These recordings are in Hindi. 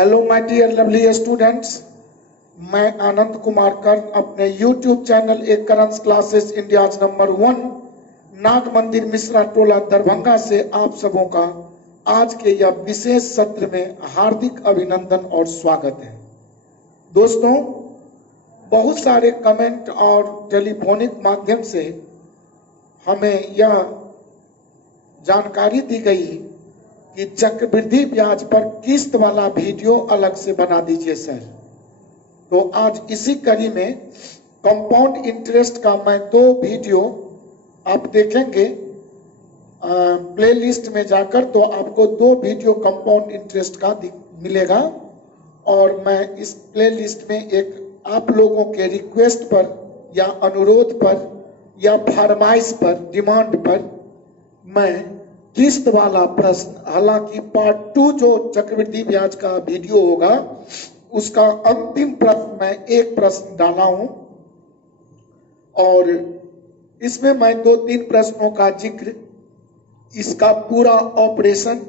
Hello my dear lovely students, मैं आनंद कुमार कर्ण अपने YouTube channel A Karan's classes India number 1 Nag Mandir Mishra टोला दरभंगा से आप सबों का आज के यह विशेष सत्र में हार्दिक अभिनंदन और स्वागत है। दोस्तों, बहुत सारे कमेंट और टेलीफोनिक माध्यम से हमें यह जानकारी दी गई कि चक्रवृद्धि ब्याज पर किस्त वाला वीडियो अलग से बना दीजिए सर। तो आज इसी कड़ी में कंपाउंड इंटरेस्ट का मैं 2 वीडियो आप देखेंगे प्लेलिस्ट में जाकर, तो आपको 2 वीडियो कंपाउंड इंटरेस्ट का मिलेगा। और मैं इस प्लेलिस्ट में एक आप लोगों के रिक्वेस्ट पर या अनुरोध पर या फरमाइश पर, डिमांड पर मैं किस्त वाला प्रश्न, हालांकि पार्ट 2 जो चक्रवृद्धि ब्याज का वीडियो होगा उसका अंतिम प्रश्न मैं एक प्रश्न डाला हूं और इसमें मैं 2-3 प्रश्नों का जिक्र, इसका पूरा ऑपरेशन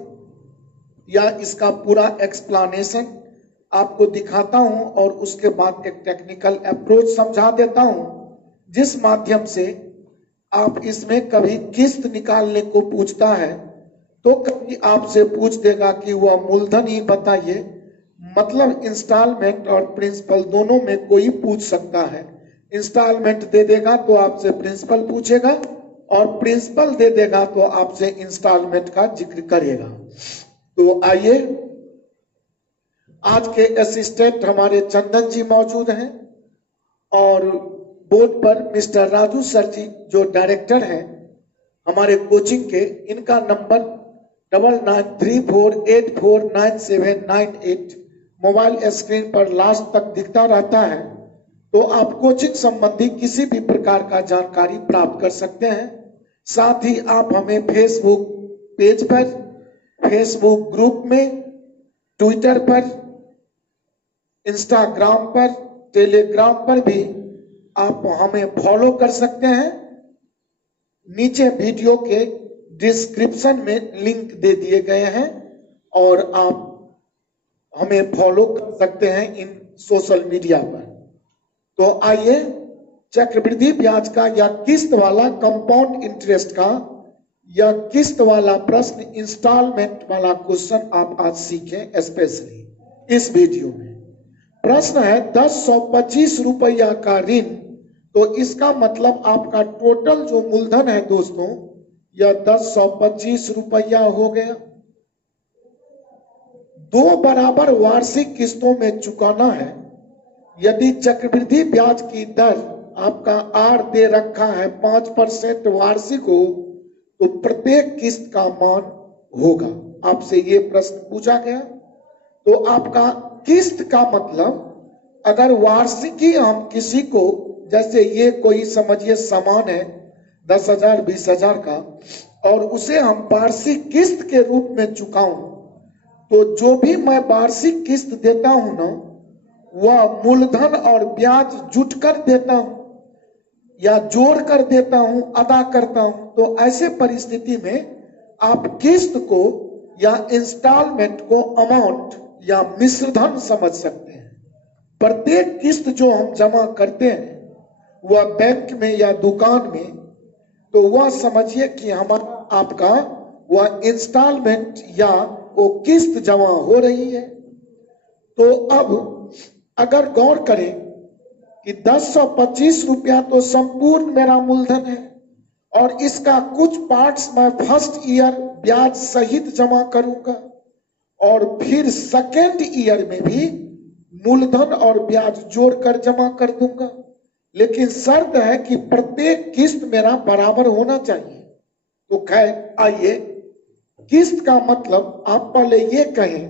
या इसका पूरा एक्सप्लेनेशन आपको दिखाता हूं और उसके बाद एक टेक्निकल अप्रोच समझा देता हूं, जिस माध्यम से आप इसमें कभी किस्त निकालने को पूछता है तो कभी आपसे पूछ देगा कि वह मूलधन ही बताइए, मतलब इंस्टॉलमेंट और प्रिंसिपल दोनों में कोई पूछ सकता है। इंस्टॉलमेंट दे देगा तो आपसे प्रिंसिपल पूछेगा और प्रिंसिपल दे देगा तो आपसे इंस्टॉलमेंट का जिक्र करेगा। तो आइए, आज के असिस्टेंट हमारे चंदन जी मौजूद हैं और बोर्ड पर मिस्टर राजू सर जी जो डायरेक्टर हैं हमारे कोचिंग के, इनका नंबर 9934849798 मोबाइल स्क्रीन पर लास्ट तक दिखता रहता है। तो आप कोचिंग संबंधी किसी भी प्रकार का जानकारी प्राप्त कर सकते हैं। साथ ही आप हमें फेसबुक पेज पर, फेसबुक ग्रुप में, ट्विटर पर, इंस्टाग्राम पर, टेलीग्राम पर भी आप हमें फॉलो कर सकते हैं। नीचे वीडियो के डिस्क्रिप्शन में लिंक दे दिए गए हैं और आप हमें फॉलो कर सकते हैं इन सोशल मीडिया पर। तो आइए, चक्रवृद्धि ब्याज का या किस्त वाला कंपाउंड इंटरेस्ट का या किस्त वाला प्रश्न, इंस्टॉलमेंट वाला क्वेश्चन आप आज सीखें। स्पेशली इस वीडियो में प्रश्न है 1025 रुपया का ऋण। तो इसका मतलब आपका टोटल जो मूलधन है दोस्तों, यह 1025 रुपया हो गया। 2 बराबर वार्षिक किस्तों में चुकाना है। यदि चक्रवृद्धि ब्याज की दर आपका आर दे रखा है 5% वार्षिक हो तो प्रत्येक किस्त का मान होगा। आपसे ये प्रश्न पूछा गया। तो आपका किस्त का मतलब, अगर वार्षिकी हम किसी को, जैसे ये कोई समझिए सामान है 10,000 20,000 का और उसे हम वार्षिक किस्त के रूप में चुकाऊं, तो जो भी मैं वार्षिक किस्त देता हूं ना, वह मूलधन और ब्याज जुट कर देता हूं या जोड़ कर देता हूं, अदा करता हूं। तो ऐसे परिस्थिति में आप किस्त को या इंस्टॉलमेंट को अमाउंट या मिश्रधन समझ सकते हैं। प्रत्येक किस्त जो हम जमा करते हैं वह बैंक में या दुकान में, तो वह समझिए कि हमारा आपका वह इंस्टॉलमेंट या वो किस्त जमा हो रही है। तो अब अगर गौर करें कि 1025 रुपया तो संपूर्ण मेरा मूलधन है और इसका कुछ पार्ट्स मैं फर्स्ट ईयर ब्याज सहित जमा करूंगा और फिर सेकेंड ईयर में भी मूलधन और ब्याज जोड़कर जमा कर दूंगा। लेकिन शर्त है कि प्रत्येक किस्त मेरा बराबर होना चाहिए। तो खैर आइए, किस्त का मतलब आप पहले ये कहें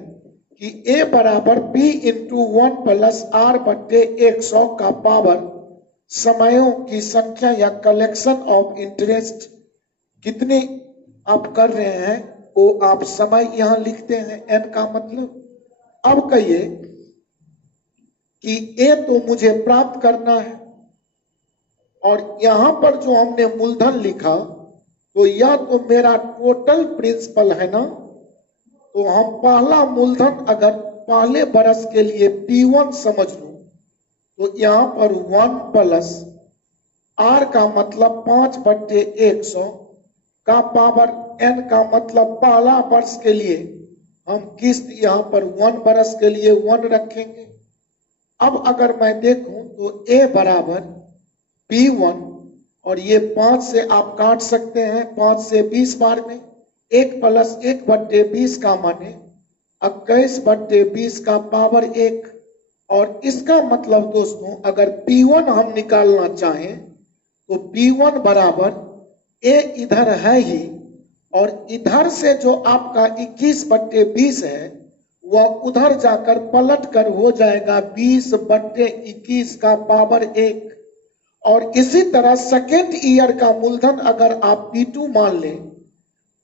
कि A बराबर P इंटू 1 प्लस R बट्टे 100 का पावर समयों की संख्या या कलेक्शन ऑफ इंटरेस्ट कितने आप कर रहे हैं वो आप समय यहां लिखते हैं, N का मतलब। अब कहिए कि A तो मुझे प्राप्त करना है और यहां पर जो हमने मूलधन लिखा तो यह तो मेरा टोटल प्रिंसिपल है ना। तो हम पहला मूलधन अगर पहले बरस के लिए P1 समझ लूं तो यहां पर 1 प्लस R का मतलब 5/100 का पावर N का मतलब पहला वर्ष के लिए हम किस्त यहां पर 1 बरस के लिए 1 रखेंगे। अब अगर मैं देखूं तो A बराबर P1 और ये 5 से आप काट सकते हैं, 5 से 20 बार में 1 प्लस 1/20 का माने 21/20 का पावर 1। और इसका मतलब दोस्तों अगर P1 हम निकालना चाहें तो P1 बराबर A इधर है ही और इधर से जो आपका 21/20 है वह उधर जाकर पलट कर हो जाएगा 20/21 का पावर 1। और इसी तरह सेकेंड ईयर का मूलधन अगर आप P2 मान लें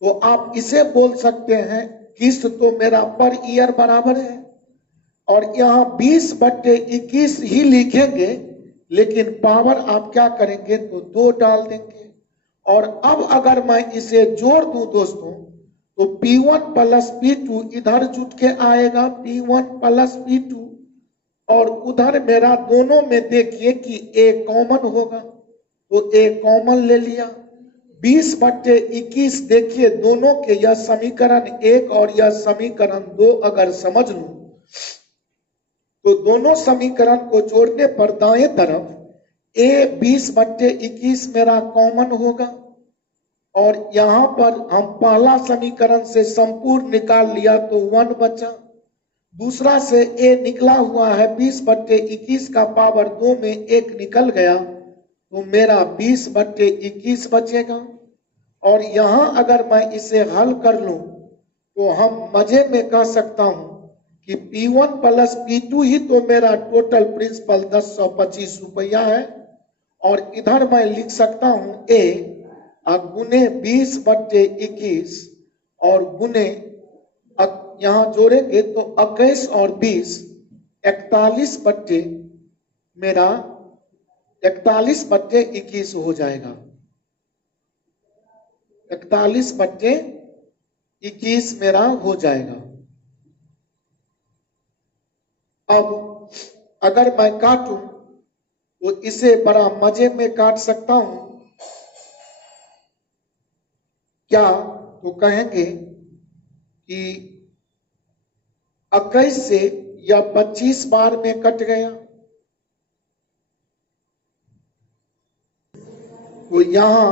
तो आप इसे बोल सकते हैं किस्त तो मेरा पर ईयर बराबर है और यहाँ 20/21 ही लिखेंगे, लेकिन पावर आप क्या करेंगे तो 2 डाल देंगे। और अब अगर मैं इसे जोड़ दूं दोस्तों तो P1 प्लस P2 इधर जुट के आएगा P1 प्लस P2 और उधर मेरा दोनों में देखिए कि A कॉमन होगा तो A कॉमन ले लिया। 20/21 देखिए दोनों के यह समीकरण 1 और यह समीकरण 2 अगर समझ लूं तो दोनों समीकरण को जोड़ने पर दाएं तरफ A 20/21 मेरा कॉमन होगा और यहां पर हम पहला समीकरण से संपूर्ण निकाल लिया तो 1 बचा। दूसरा से A निकला हुआ है 20/21 का पावर 2 में 1 निकल गया तो मेरा 20/21 बचेगा। और यहां अगर मैं इसे हल कर लूं तो हम मजे में कह सकता हूं कि P1 प्लस P2 ही तो मेरा टोटल प्रिंसिपल 1025 रुपया है। और इधर मैं लिख सकता हूं A गुने 20/21 और गुने यहां जोड़ेंगे तो 21 और 20 41/21 हो जाएगा। 41/21 मेरा हो जाएगा। अब अगर मैं काटूं तो इसे बड़ा मजे में काट सकता हूं क्या तो कहेंगे कि 21 से या 25 बार में कट गया तो यहां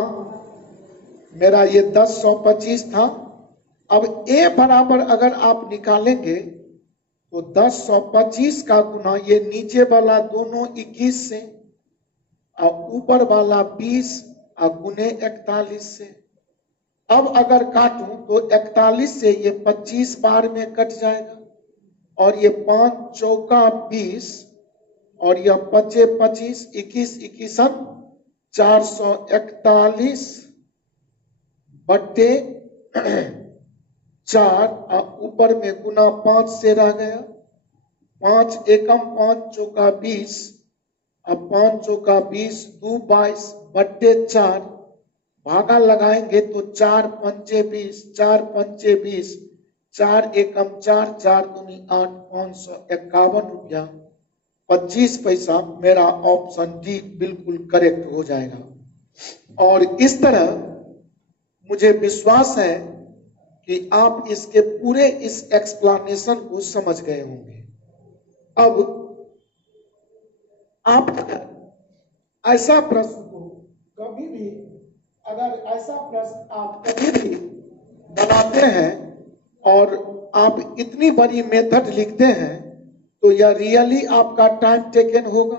मेरा ये 10/125 था। अब A बराबर अगर आप निकालेंगे तो 10/125 का गुना ये नीचे वाला दोनों 21 से और ऊपर वाला 20 और गुने 41 से। अब अगर काटूं तो 41 से ये 25 बार में कट जाएगा और ये 5 चौका 20 और यह 25 25 21 21 441/4 और ऊपर में गुना 5 से रह गया। 5 एकम 5 चौका 20 अब 5 चौका 20 2 22/4 भागा लगाएंगे तो 4 पंचे 20 4 पंचे 20 4 एकम 4 4 दूनी 8 551 रुपया 25 पैसा मेरा ऑप्शन डी बिल्कुल करेक्ट हो जाएगा। और इस तरह मुझे विश्वास है कि आप इसके पूरे इस एक्सप्लेनेशन को समझ गए होंगे। अब आप ऐसा प्रश्न को कभी भी आप कभी भी बनाते हैं और आप इतनी बड़ी मेथड लिखते हैं तो यह रियली आपका टाइम टेकन होगा।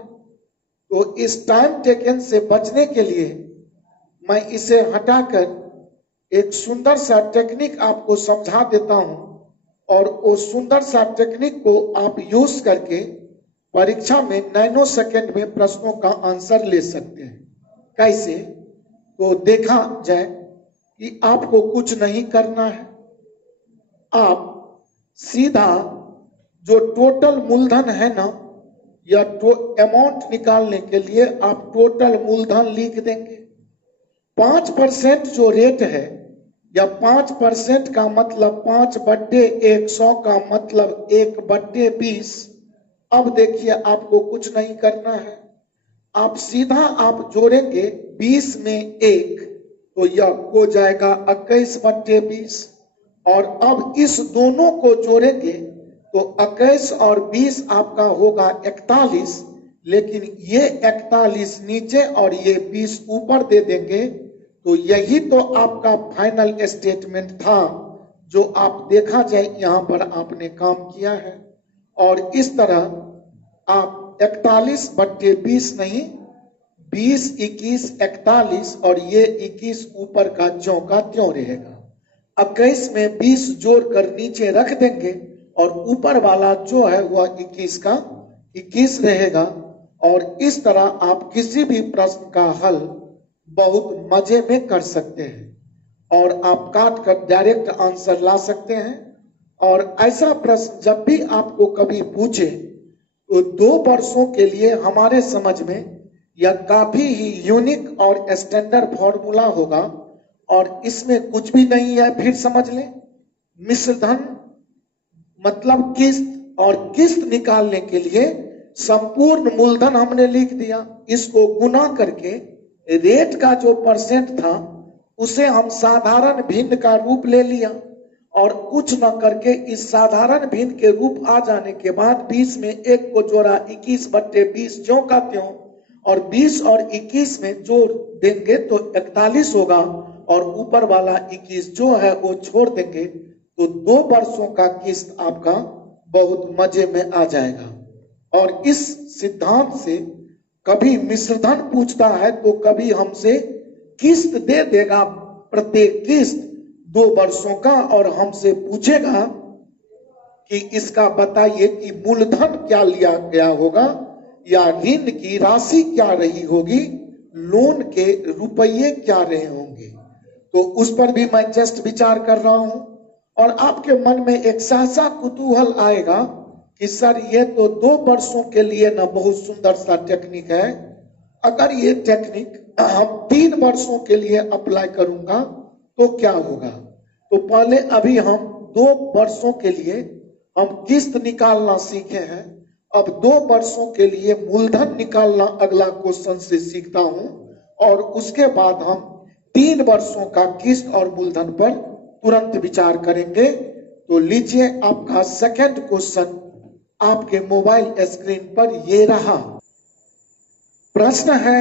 तो इस टाइम टेकन से बचने के लिए मैं इसे हटाकर एक सुंदर सा टेक्निक आपको समझा देता हूं और वो सुंदर सा टेक्निक को आप यूज करके परीक्षा में नैनो सेकंड में प्रश्नों का आंसर ले सकते हैं। कैसे तो देखा जाए कि आपको कुछ नहीं करना है, आप सीधा जो टोटल मूलधन है ना या अमाउंट निकालने के लिए आप टोटल मूलधन लिख देंगे। 5% जो रेट है या 5% का मतलब 5/100 का मतलब 1/20। अब देखिए आपको कुछ नहीं करना है, आप सीधा आप जोड़ेंगे 20 में 1 तो यह हो जाएगा 21/20। और अब इस दोनों को जोड़ेंगे तो 21 और 20 आपका होगा 41, लेकिन ये 41 नीचे और ये 20 ऊपर दे देंगे। तो यही तो आपका फाइनल स्टेटमेंट था जो आप देखा जाए यहां पर आपने काम किया है। और इस तरह आप 41/20 नहीं, 20, 21, 41 और ये 21 ऊपर का ज्यों का त्यों रहेगा। 21 में 20 जोड़कर नीचे रख देंगे और ऊपर वाला जो है वह 21 का 21 रहेगा। और इस तरह आप किसी भी प्रश्न का हल बहुत मजे में कर सकते हैं और आप काट कर डायरेक्ट आंसर ला सकते हैं। और ऐसा प्रश्न जब भी आपको कभी पूछे तो 2 वर्षों के लिए हमारे समझ में यह काफी ही यूनिक और स्टैंडर्ड फॉर्मूला होगा और इसमें कुछ भी नहीं है। फिर समझ लें, मिश्र धन मतलब किस्त, और किस्त निकालने के लिए संपूर्ण मूलधन हमने लिख दिया, इसको गुना करके रेट का जो परसेंट था उसे हम साधारण भिन्न का रूप ले लिया और कुछ न करके इस साधारण भिन्न के रूप आ जाने के बाद 20 में 1 को जोड़ा 21/20 ज्यों का त्यों, और 20 और 21 में जोड़ देंगे तो 41 होगा और ऊपर वाला 21 जो है वो छोड़ देंगे तो 2 वर्षों का किस्त आपका बहुत मजे में आ जाएगा। और इस सिद्धांत से कभी मिश्रधन पूछता है तो कभी हमसे किस्त दे देगा, प्रत्येक किस्त 2 वर्षों का, और हमसे पूछेगा कि इसका बताइए कि मूलधन क्या लिया गया होगा या ऋण की राशि क्या रही होगी, लोन के रुपये क्या रहे होंगे। तो उस पर भी मैं जस्ट विचार कर रहा हूं और आपके मन में एक सहसा कुतूहल आएगा कि सर ये तो 2 वर्षों के लिए ना बहुत सुंदर सा टेक्निक है, अगर ये टेक्निक हम 3 वर्षों के लिए अप्लाई करूंगा तो क्या होगा। तो पहले अभी हम 2 वर्षों के लिए हम किस्त निकालना सीखे हैं, अब 2 वर्षों के लिए मूलधन निकालना अगला क्वेश्चन से सीखता हूं और उसके बाद हम 3 वर्षों का किस्त और मूलधन पर तुरंत विचार करेंगे। तो लीजिए आपका सेकंड क्वेश्चन आपके मोबाइल स्क्रीन पर ये रहा। प्रश्न है,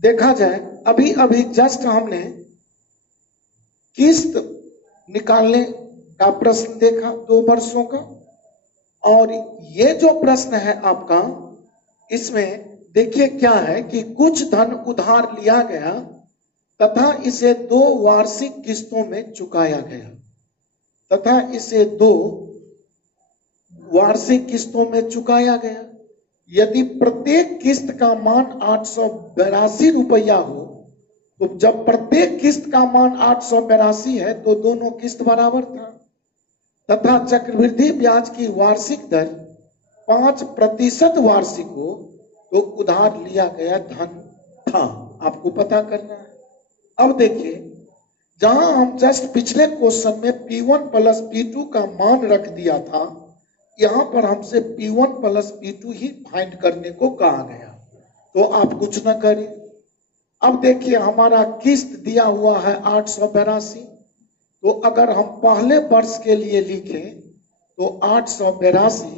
देखा जाए अभी अभी जस्ट हमने किस्त निकालने का प्रश्न देखा 2 वर्षों का, और ये जो प्रश्न है आपका इसमें देखिए क्या है कि कुछ धन उधार लिया गया तथा इसे 2 वार्षिक किस्तों में चुकाया गया तथा इसे 2 वार्षिक किस्तों में चुकाया गया। यदि प्रत्येक किस्त का मान 882 रुपया हो तो जब प्रत्येक किस्त का मान 882 है तो दोनों किस्त बराबर था तथा चक्रवृद्धि ब्याज की वार्षिक दर 5% वार्षिक हो तो उधार लिया गया धन था। आपको पता करना है। अब देखिए जहां हम जस्ट पिछले क्वेश्चन में P1 प्लस P2 का मान रख दिया था, यहां पर हमसे P1 प्लस P2 ही फाइंड करने को कहा गया, तो आप कुछ ना करें। अब देखिए हमारा किस्त दिया हुआ है 882, तो अगर हम पहले वर्ष के लिए लिखें तो 882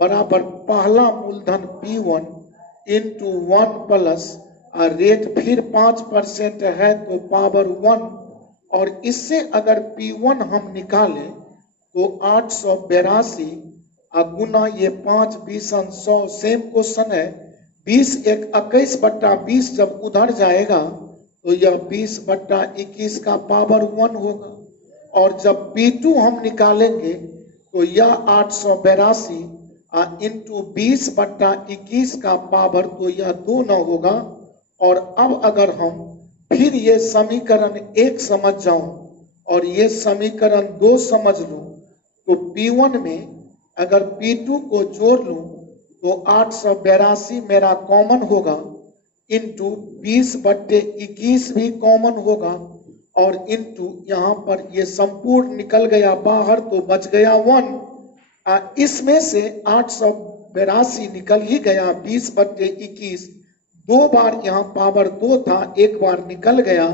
बराबर पहला मूलधन P1 इंटू 1 प्लस रेट फिर 5% है तो पावर 1, और इससे अगर P1 हम निकालें तो 882 गुना ये 5 20 100 सेम क्वेश्चन है। 20 1 21/20 जब उधर जाएगा तो यह 20/21 का पावर 1 होगा, और जब P2 हम निकालेंगे तो यह 882 इंटू 20/21 का पावर तो यह 2 न होगा। और अब अगर हम फिर ये समीकरण 1 समझ जाऊं और ये समीकरण 2 समझ लूं तो P1 में अगर P2 को जोड़ लूं तो 882 मेरा कॉमन होगा इंटू 20/21 भी कॉमन होगा, और इनटू यहाँ पर ये संपूर्ण निकल गया बाहर तो बच गया 1। इसमें से 882 निकल ही गया 20/21। 2 बार यहाँ पावर 2 था, एक बार निकल गया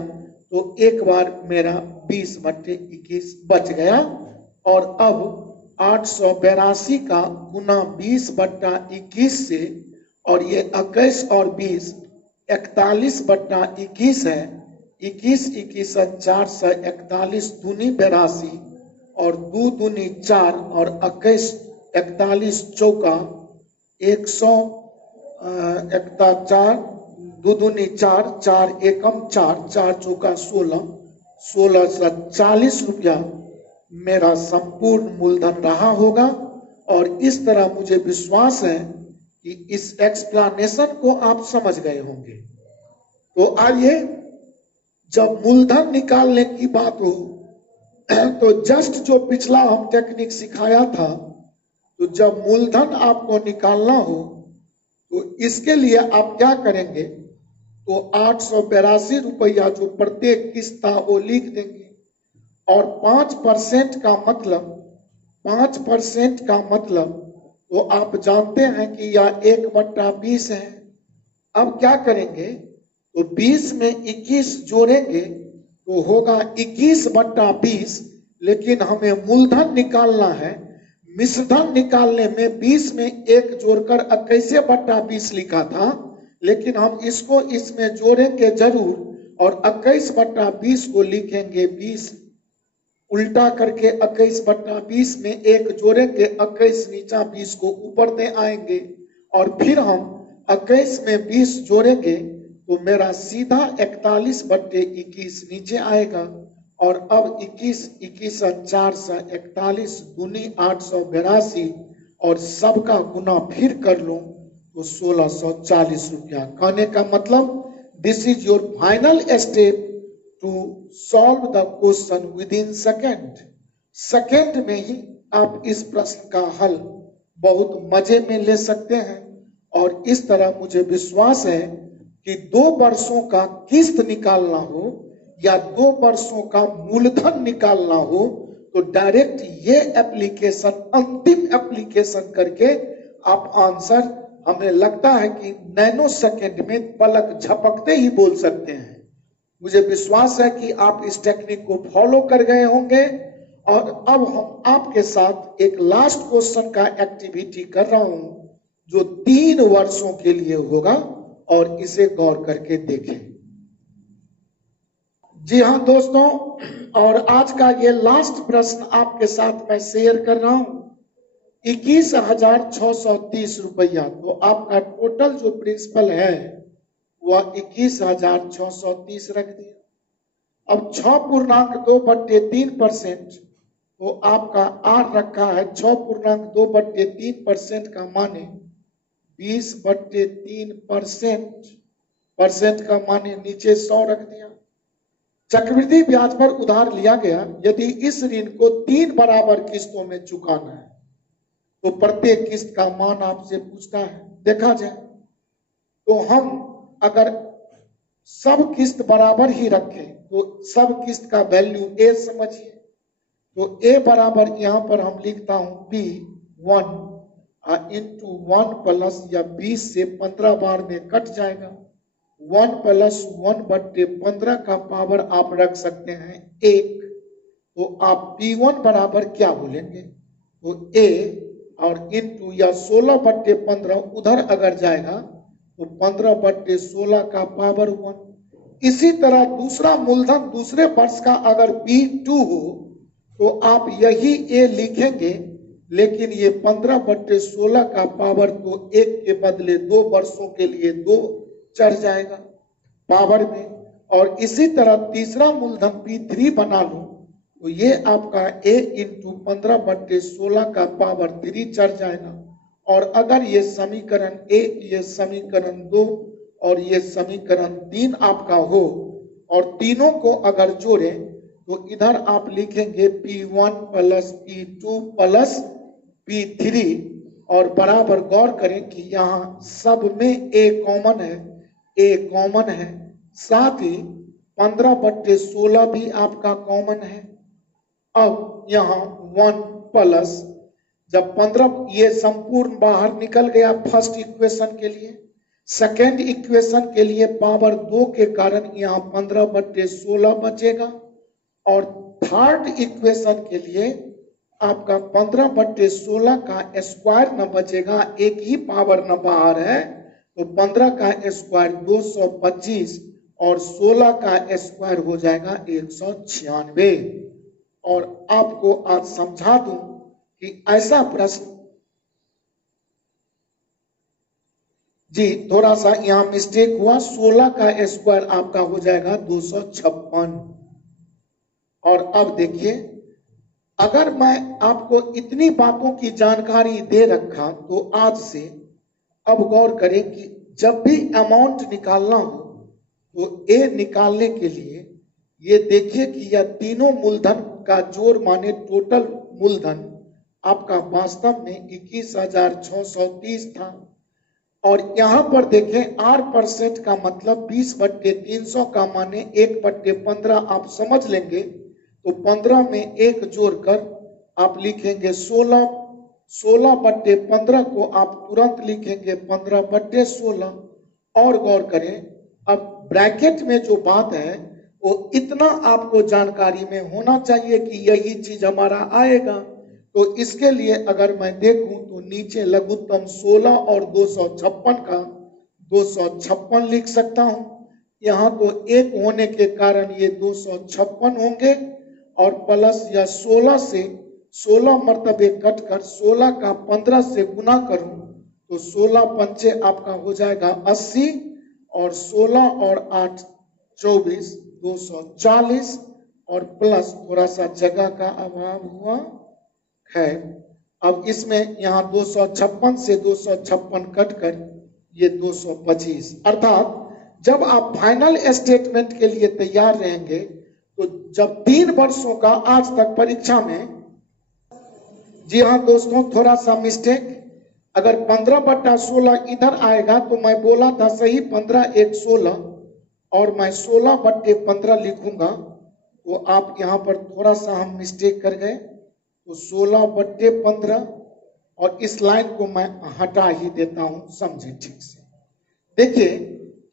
तो एक बार मेरा 20/21 बच गया। और अब 882 का गुना 20/21 से, और ये 21 और 20 41/21 है। 21 21 441 दूनी 82 और 2 दूनी 4 और 21 41 चौका 141 2 दूनी 4 4 एकम 4 4 चौका 16 1640 रुपया मेरा संपूर्ण मूलधन रहा होगा। और इस तरह मुझे विश्वास है कि इस एक्सप्लेनेशन को आप समझ गए होंगे। तो आइए, जब मूलधन निकालने की बात हो तो जस्ट जो पिछला हम टेक्निक सिखाया था, तो जब मूलधन आपको निकालना हो तो इसके लिए आप क्या करेंगे, तो 882 रुपया जो प्रत्येक किस्त था वो लिख देंगे। और 5% का मतलब 5% का मतलब तो आप जानते हैं कि यह 1/20 है। अब क्या करेंगे, तो 20 में 21 जोड़ेंगे तो होगा 21/20। लेकिन हमें मूलधन निकालना है। मिश्रधन निकालने में 20 में 1 जोड़कर 21/20 लिखा था, लेकिन हम इसको इसमें जोड़ेंगे जरूर और 21/20 को लिखेंगे 20 उल्टा करके 21/20 में 1 जोड़ेंगे, 21 नीचा 20 को ऊपर दे आएंगे और फिर हम 21 में 20 जोड़ेंगे तो मेरा सीधा 41/21 नीचे आएगा। और अब 21 21 441 दूनी 882 और सबका गुना फिर कर लो तो 1640 रुपया। कहने का मतलब this is your final step to solve the question within second में ही आप इस प्रश्न का हल बहुत मजे में ले सकते हैं। और इस तरह मुझे विश्वास है कि 2 वर्षों का किस्त निकालना हो या 2 वर्षों का मूलधन निकालना हो तो डायरेक्ट ये एप्लीकेशन, अंतिम एप्लीकेशन करके आप आंसर, हमें लगता है कि नैनो सेकेंड में पलक झपकते ही बोल सकते हैं। मुझे विश्वास है कि आप इस टेक्निक को फॉलो कर गए होंगे। और अब हम आपके साथ एक लास्ट क्वेश्चन का एक्टिविटी कर रहा हूं जो 3 वर्षों के लिए होगा और इसे गौर करके देखें। जी हाँ दोस्तों, और आज का ये लास्ट प्रश्न आपके साथ मैं शेयर कर रहा हूं। 21,630 रुपया, तो आपका टोटल जो प्रिंसिपल है वह 21,630 रख दिया। अब 6.2/3%, तो आपका आर रखा है 6.2/3% का माने 20/3%। परसेंट का माने नीचे 100 रख दिया। चक्रवृद्धि ब्याज पर उधार लिया गया। यदि इस ऋण को 3 बराबर किस्तों में चुकाना है तो प्रत्येक किस्त का मान आपसे पूछता है। देखा जाए तो हम अगर सब किस्त बराबर ही रखें तो सब किस्त का वैल्यू ए समझिए, तो ए बराबर यहां पर हम लिखता हूं P1 इंटू 1 प्लस या 20 से 15 बार में कट जाएगा। 1 + 1/15 का पावर आप रख सकते हैं 1। तो आप P1 बराबर क्या बोलेंगे, तो A और इंटू या 16/15 उधर अगर जाएगा तो 15/16 का पावर 1। इसी तरह दूसरा मूलधन दूसरे वर्ष का अगर P2 हो तो आप यही A लिखेंगे, लेकिन ये 15/16 का पावर तो 1 के बदले 2 वर्षों के लिए 2 चढ़ जाएगा पावर में। और इसी तरह तीसरा मूलधन P3 बना लो तो ये आपका A इंटू 15/16 का पावर 3 चढ़ जाएगा। और अगर ये समीकरण 1, ये समीकरण 2 और ये समीकरण 3 आपका हो और तीनों को अगर जोड़े तो इधर आप लिखेंगे P1 + P2 + P3 और बराबर गौर करें कि यहाँ सब में A कॉमन है, A कॉमन है। साथ ही 15/16 भी आपका कॉमन है। अब यहाँ 1 प्लस, जब 15 ये संपूर्ण बाहर निकल गया फर्स्ट इक्वेशन के लिए, सेकेंड इक्वेशन के लिए पावर 2 के कारण यहाँ 15/16 बचेगा, और थर्ड इक्वेशन के लिए आपका 15/16 का स्क्वायर न बचेगा, एक ही पावर न बाहर है, तो 15 का स्क्वायर 225 और 16 का स्क्वायर हो जाएगा 196। और आपको आज समझा दूं कि ऐसा प्रश्न, जी थोड़ा सा यहां मिस्टेक हुआ, 16 का स्क्वायर आपका हो जाएगा 256। और अब देखिए, अगर मैं आपको इतनी बातों की जानकारी दे रखा तो आज से अब गौर करें कि जब भी अमाउंट निकालना हो तो ए निकालने के लिए ये देखिए कि यह तीनों मूलधन का जोड़ माने टोटल मूलधन आपका वास्तव में 21,630 था। और यहां पर देखें R% का मतलब 20/300 का माने 1/15 आप समझ लेंगे, तो 15 में 1 जोड़कर आप लिखेंगे 16, 16/15 को आप तुरंत लिखेंगे 15/16। और गौर करें, अब ब्रैकेट में जो बात है वो इतना आपको जानकारी में होना चाहिए कि यही चीज हमारा आएगा। तो इसके लिए अगर मैं देखूं तो नीचे लघुत्तम 16 और 256 का 256 लिख सकता हूं। यहाँ तो एक होने के कारण ये 256 होंगे, और प्लस या 16 से 16 मर्तबे कटकर 16 का 15 से गुना करूं तो 16 पंचे आपका हो जाएगा 80, और 16 और 8 24, 240, और प्लस थोड़ा सा जगह का अभाव हुआ, खैर। अब इसमें यहाँ 256 से 256 कटकर ये 225, अर्थात जब आप फाइनल स्टेटमेंट के लिए तैयार रहेंगे तो जब 3 वर्षों का आज तक परीक्षा में, जी हाँ दोस्तों थोड़ा सा मिस्टेक, अगर 15/16 इधर आएगा तो मैं बोला था सही 15/1/16, और मैं 16/15 लिखूंगा, तो आप यहाँ पर थोड़ा सा हम मिस्टेक कर गए, तो 16/15, और इस लाइन को मैं हटा ही देता हूं, समझे ठीक से। देखिए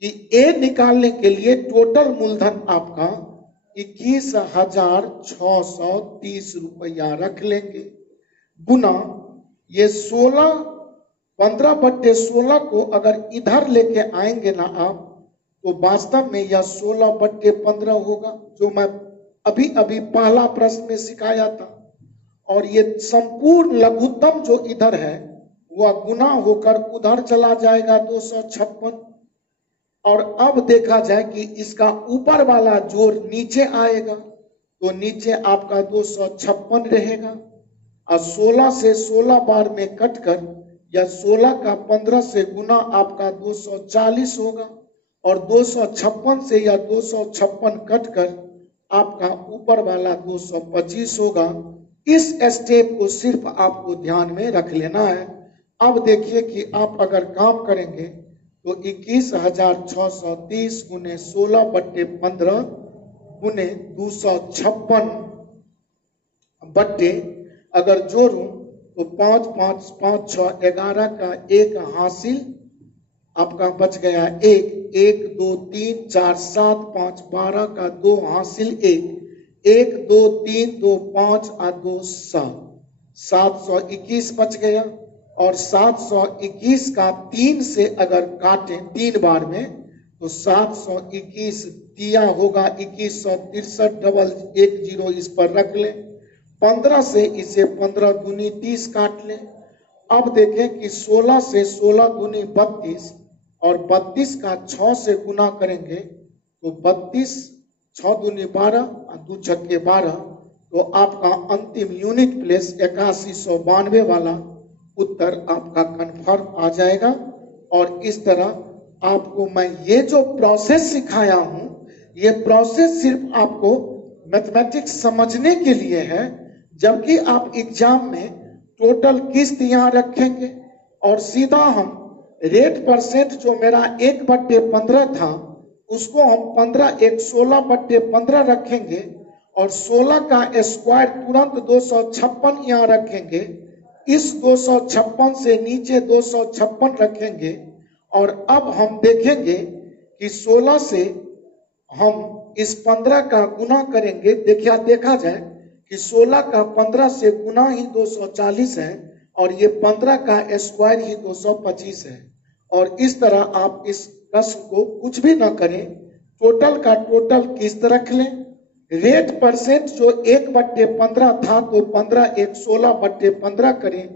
कि ए निकालने के लिए टोटल मूलधन आपका 21,630 रुपया रख लेंगे, गुना ये 16, 15/16 को अगर इधर लेके आएंगे ना आप, तो वास्तव में यह 16/15 होगा, जो मैं अभी अभी पहला प्रश्न में सिखाया था। और ये संपूर्ण लघुत्तम जो इधर है वह गुना होकर उधर चला जाएगा 256। और अब देखा जाए कि इसका ऊपर वाला जोड़ नीचे आएगा, तो नीचे आपका 256 रहेगा, और 16 से 16 बार में कटकर या 16 का 15 से गुना आपका 240 होगा, और 256 से या 256 कटकर आपका ऊपर वाला 225 होगा। इस स्टेप को सिर्फ आपको ध्यान में रख लेना है। अब देखिए कि आप अगर काम करेंगे तो 21,630 गुने 16/15 गुने 256 बट्टे अगर जोड़ूं तो 5 5 5 6 11 का 1 हासिल आपका बच गया 1 1 2 3 4 7 5 12 का 2 हासिल 1 1 2 3 2 5 और 2 7 721 बच गया। और 721 का 3 से अगर काटें 3 बार में तो 721 दिया होगा 2163 डबल 10 इस पर रख लें। 15 से इसे 15 दूनी 30 काट लें। अब देखें कि 16 से 16 दूनी 32 और 32 का 6 से गुना करेंगे तो 32 6 दूनी 12 और 2 छक्के 12, तो आपका अंतिम यूनिट प्लेस 8192 वाला उत्तर आपका कन्फर्म आ जाएगा। और इस तरह आपको मैं ये जो प्रोसेस सिखाया हूं, ये प्रोसेस सिर्फ आपको मैथमेटिक्स समझने के लिए है, जबकि आप एग्जाम में टोटल किस्त यहां रखेंगे और सीधा हम रेट परसेंट जो मेरा 1/15 था उसको हम 15 एक 16/15 रखेंगे और 16 का स्क्वायर तुरंत 256 यहाँ रखेंगे। इस 256 से नीचे 256 रखेंगे और अब हम देखेंगे कि 16 से हम इस 15 का गुना करेंगे। देखा जाए कि 16 का 15 से गुना ही 240 है और ये 15 का स्क्वायर ही 225 है। और इस तरह आप इस प्रश्न को कुछ भी ना करें, टोटल का टोटल किस्त रख लें, रेट परसेंट जो 1/15 था तो 15 एक 16/15 करें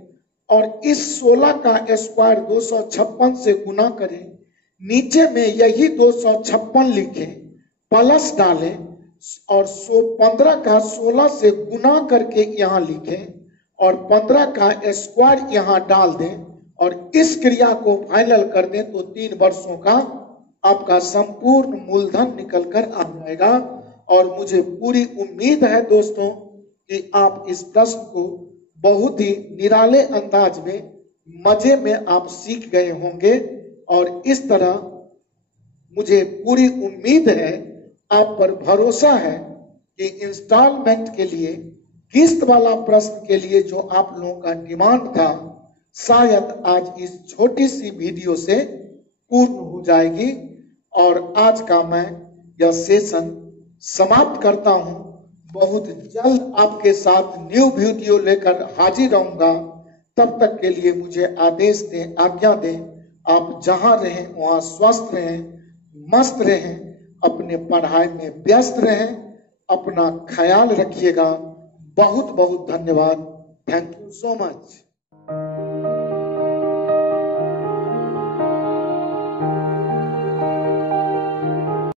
और इस 16 का स्क्वायर 256 से गुना करें। नीचे में यही 256 लिखें, प्लस डालें और 15 का 16 से गुना करके यहाँ लिखें और 15 का स्क्वायर यहाँ डाल दें और इस क्रिया को फाइनल कर दें तो 3 वर्षों का आपका संपूर्ण मूलधन निकल कर आ जाएगा। और मुझे पूरी उम्मीद है दोस्तों कि आप इस प्रश्न को बहुत ही निराले अंदाज में मजे में आप सीख गए होंगे और इस तरह मुझे पूरी उम्मीद है, आप पर भरोसा है कि इंस्टॉलमेंट के लिए किस्त वाला प्रश्न के लिए जो आप लोगों का डिमांड था शायद आज इस छोटी सी वीडियो से पूर्ण हो जाएगी। और आज का मैं यह सेशन समाप्त करता हूं। बहुत जल्द आपके साथ न्यू वीडियो लेकर हाजिर रहूंगा। तब तक के लिए मुझे आदेश दें, आज्ञा दें। आप जहां रहें वहां स्वस्थ रहें, मस्त रहें, अपने पढ़ाई में व्यस्त रहें, अपना ख्याल रखिएगा। बहुत बहुत धन्यवाद। Thank you so much.